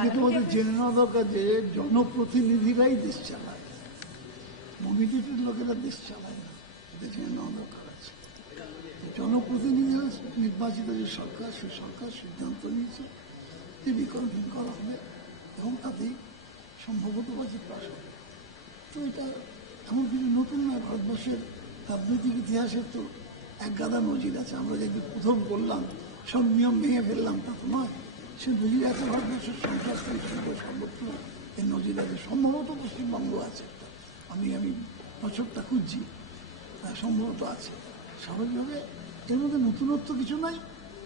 আগে তোমাদের জেনে নেওয়া দরকার যে জনপ্রতিনিধিরাই দেশ চালায়। নমিনেটেড লোকেরা দেশ চালায় না এটা জেনে নেওয়া দরকার আছে। জনপ্রতিনিধিরা নির্বাচিত যে সরকার সে সরকার সিদ্ধান্ত নিয়েছে যে রিকনভিন করা হবে এবং তাতেই সম্ভবত বাজেট পাস হবে। তো এটা এমন কিছু নতুন নয় ভারতবর্ষের রাজনৈতিক ইতিহাসের তো এক গাদা নজির আছে আমরা যদি প্রথম করলাম সব নিয়ম ভেঙে ফেললাম তা তো নয়। সে নজির আছে ভারতবর্ষের থেকে শুরু সর্বত্র এর নজির আছে সম্ভবত পশ্চিমবঙ্গ আছে আমি আমি বছরটা খুঁজছি তা সম্ভবত আছে স্বাভাবিকভাবে এর মধ্যে নতুনত্ব কিছু নাই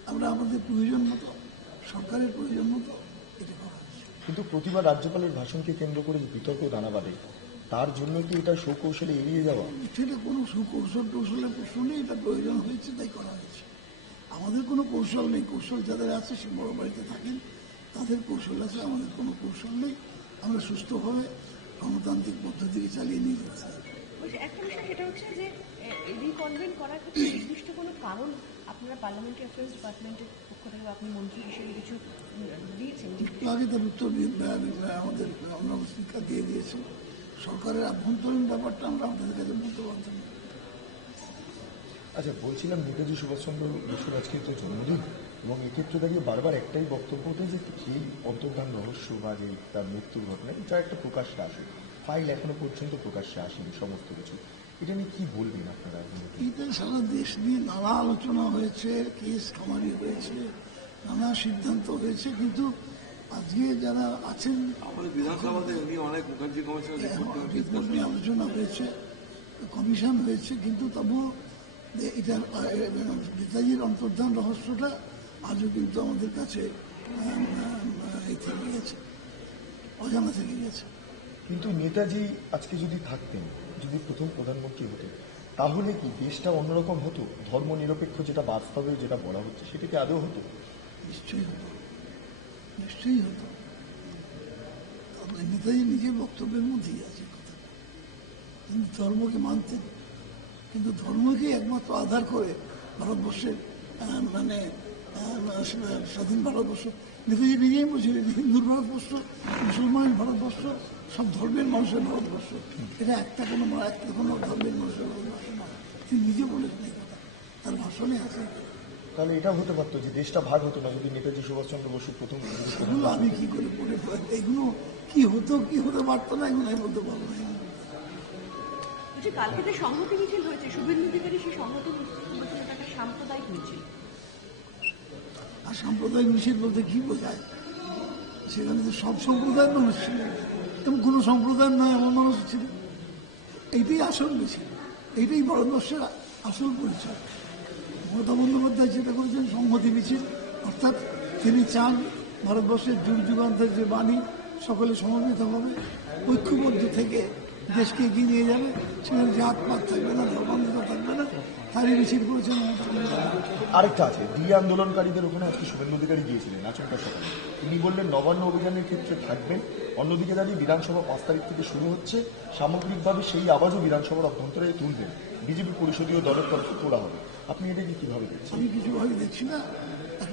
আমরা আমাদের প্রয়োজন মতো সরকারের প্রয়োজন মতো এটা করা কিন্তু প্রতিবার রাজ্যপালের ভাষণকে কেন্দ্র করে যে বিতর্ক দানা বাঁধে তার জন্য কি এটা সুকৌশলে এড়িয়ে যাওয়া? সেটা কোনো সুকৌশল টৌশলের প্রশ্ন নেই এটা প্রয়োজন হয়েছে তাই করা হয়েছে। আমাদের কোনো কৌশল নেই। কৌশল যাদের আছে সে বড় বাড়িতে থাকেন। তাদের কৌশল আছে আমাদের কোনো কৌশল নেই। আমরা সুস্থভাবে গণতান্ত্রিক পদ্ধতিকে চালিয়ে নিয়ে যাচ্ছি। একটা বিষয় সেটা হচ্ছে যে রিকনভেন করার ক্ষেত্রে নির্দিষ্ট কোনো কারণ আপনারা পার্লামেন্টারি অ্যাফেয়ার্স ডিপার্টমেন্টের পক্ষ থেকে আপনি মন্ত্রী হিসেবে কিছু দিয়েছেন? একটু আগে তার উত্তর আমাদের স্পিকার দিয়ে দিয়েছে সরকারের আভ্যন্তরীণ ব্যাপারটা আমরা আপনাদের কাছে বলতে পারতাম না। আচ্ছা বলছিলাম নেতাজি সুভাষচন্দ্র বসুর আজকে তো জন্মদিন এবং এক্ষেত্রে দাঁড়িয়ে বারবার একটাই বক্তব্য ওঠে যে এই অন্তর্ধান রহস্য বা যে তার মৃত্যুর ঘটনা যা একটা প্রকাশ্যে আসে। ফাইল এখনও পর্যন্ত প্রকাশ্যে আসেনি সমস্ত কিছু। এটা নিয়ে কি বলবেন আপনারা? এতে সারা দেশ নিয়ে নানা আলোচনা হয়েছে কেস খামারি হয়েছে নানা সিদ্ধান্ত হয়েছে কিন্তু আজকে যারা আছেন আমাদের বিধানসভাতে উনি অনেক মুখার্জি কমিশনের রিপোর্ট রিপোর্ট আলোচনা হয়েছে কমিশন হয়েছে কিন্তু তবুও যে এটা আহ, নেতাজির অন্তর্ধান রহস্যটা আজও কিন্তু আমাদের কাছে থেকে গেছে অজানা থেকে গেছে। কিন্তু নেতাজি আজকে যদি থাকতেন যদি প্রথম প্রধানমন্ত্রী হতেন তাহলে কি দেশটা অন্যরকম হতো? ধর্ম নিরপেক্ষ যেটা বাস্তবে যেটা বলা হচ্ছে সেটা কি আদৌ হতো? নিশ্চয়ই হতো। নিশ্চয়ই হতো। নেতাজি নিজের বক্তব্যের মধ্যেই আছে। কথা তিনি ধর্মকে মানতেন কিন্তু ধর্মকে একমাত্র আধার করে ভারতবর্ষের মানে স্বাধীন ভারতবর্ষ। নেতাজি নিজেই বলছিলেন হিন্দুর ভারতবর্ষ মুসলমান ভারতবর্ষ সব ধর্মের মানুষের ভারতবর্ষ। এটা একটা কোনো একটা কোনো ধর্মের মানুষের ভারতবর্ষ না। তিনি নিজে বলেছেন তার ভাষণে আছে। তাহলে এটা হতে পারতো যে দেশটা ভাগ হতো না যদি নেতাজি সুভাষচন্দ্র বসু প্রথম এগুলো আমি কি করে পড়ে এগুলো কি হতো কি হতে পারতো না এগুলো আমি বলতে পারব না। বলছি কালকে যে সংহতি মিছিল হয়েছে, শুভেন্দু অধিকারী সেই সংহতি মিছিল একটা সাম্প্রদায়িক মিছিল। আর সাম্প্রদায়িক মিছিল বলতে কি বোঝায়? সেখানে তো সব সম্প্রদায়ের মানুষ ছিল। এবং কোনো সম্প্রদায়ের নয়, এমন মানুষ ছিল। এইটাই আসল মিছিল। এইটাই ভারতবর্ষের আসল পরিচয়। মমতা বন্দ্যোপাধ্যায় যেটা করেছেন, সংহতি মিছিল, অর্থাৎ তিনি চান ভারতবর্ষের যুগ যুগান্তের যে বাণী, সকলে সমবেত হবে, ঐক্যবদ্ধ থেকে দেশকে এগিয়ে নিয়ে যাবে। সেখানে জাত পাত থাকবে না ধর্মান্তর থাকবে না তারই মিছিল করেছেন আরেকটা আছে দিল্লি আন্দোলনকারীদের ওখানে আজকে শুভেন্দু অধিকারী গিয়েছিলেন আচমকা সকালে। তিনি বললেন নবান্ন অভিযানের ক্ষেত্রে থাকবেন অন্যদিকে দাঁড়িয়ে বিধানসভা পাঁচ তারিখ থেকে শুরু হচ্ছে। সামগ্রিকভাবে সেই আওয়াজও বিধানসভার অভ্যন্তরে তুলবেন বিজেপি পরিষদীয় দলের তরফে তোলা হবে। আপনি এটাকে কীভাবে দেখছেন? আমি কিছু ভাবে দেখছি না।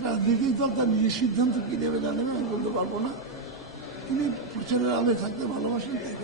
রাজনৈতিক দল তার নিজের সিদ্ধান্ত কি নেবে না নেবে আমি বলতে পারব না। তিনি প্রচারের আলোয় থাকতে ভালোবাসেন তাই